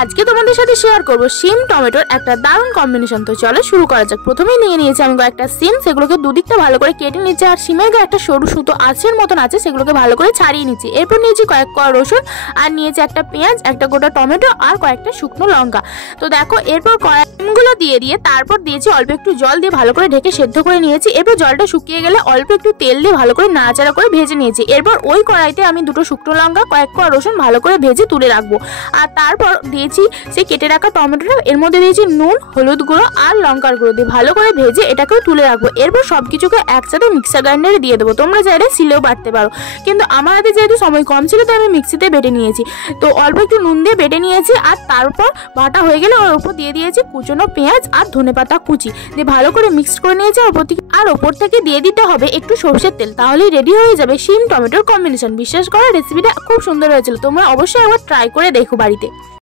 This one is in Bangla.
আজকে তোমাদের সাথে শেয়ার করব সিম টমেটোর একটা দারুণ কম্বিনেশন। তো চলো শুরু করা যাক। প্রথমেই নিয়ে নিয়েছি আমি কয়েকটা সিম, সেগুলোকে দুদিকটা ভালো করে কেটে নিচ্ছি। আর সিমের গায়ে একটা সরু সুতো আঁচের মতন আছে, সেগুলোকে ভালো করে ছাড়িয়ে নিচ্ছি। এরপর নিয়েছি কয়েক কোয়া রসুন, আর নিয়েছি একটা পেঁয়াজ, একটা গোটা টমেটো, আর কয়েকটা শুকনো লঙ্কা। তো দেখো, এরপর সিমগুলো দিয়ে তারপর দিয়েছি অল্প একটু জল দিয়ে ভালো করে ঢেকে সেদ্ধ করে নিয়েছি। এরপর জলটা শুকিয়ে গেলে অল্প একটু তেল দিয়ে ভালো করে নাড়াচাড়া করে ভেজে নিয়েছি। এরপর ওই কড়াইতে আমি দুটো শুকনো লঙ্কা, কয়েক কোয়া রসুন ভালো করে ভেজে তুলে রাখবো। আর তারপর দিয়েছি সেই কেটে রাখা টমেটোটা, এর মধ্যে দিয়েছি নুন, হলুদ গুঁড়ো আর লঙ্কার গুঁড়ো দিয়ে ভালো করে ভেজে এটাকেও তুলে রাখবো। এরপর সবকিছুকে একসাথে মিক্সার গ্রাইন্ডারে দিয়ে দেবো। তোমরা চাইলে সিলেও বাটতে পারো, কিন্তু আমার হাতে যেহেতু সময় কম ছিল তাই আমি মিক্সিতে বেটে নিয়েছি। তো অল্প একটু নুন দিয়ে বেটে নিয়েছি। আর তারপর বাটা হয়ে গেলে ওর উপর দিয়ে দিয়েছি কুচনো পেঁয়াজ আর ধনেপাতা কুচি দিয়ে ভালো করে মিক্সড করে নিয়েছি। ওপর থেকে দিয়ে দিতে হবে একটু সরষের তেল, তাহলেই রেডি হয়ে যাবে শিম টমেটোর কম্বিনেশন। বিশ্বাস করো, রেসিপিটা খুব সুন্দর হয়েছিল। তোমরা অবশ্যই একবার ট্রাই করে দেখো বাড়িতে।